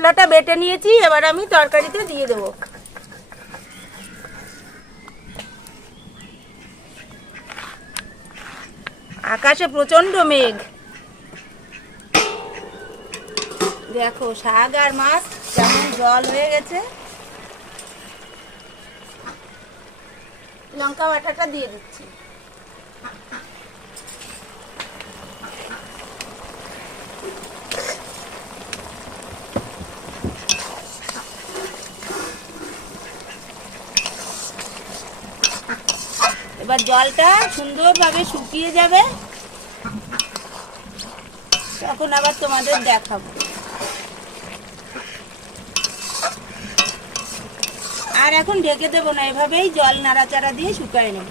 মশলাটা বেটে নিয়েছি, এবার আমি তরকারিতে দিয়ে দেবো। আকাশে প্রচন্ড মেঘ, দেখো শাক আর মাছ কেমন জল হয়ে গেছে। লঙ্কা বাটাটা দিয়ে দিচ্ছি। এবার জলটা সুন্দরভাবে শুকিয়ে যাবে, তখন আবার তোমাদের দেখাবো। আর এখন ঢেকে দেবো না, এভাবেই জল নাড়াচাড়া দিয়ে শুকায় নেব।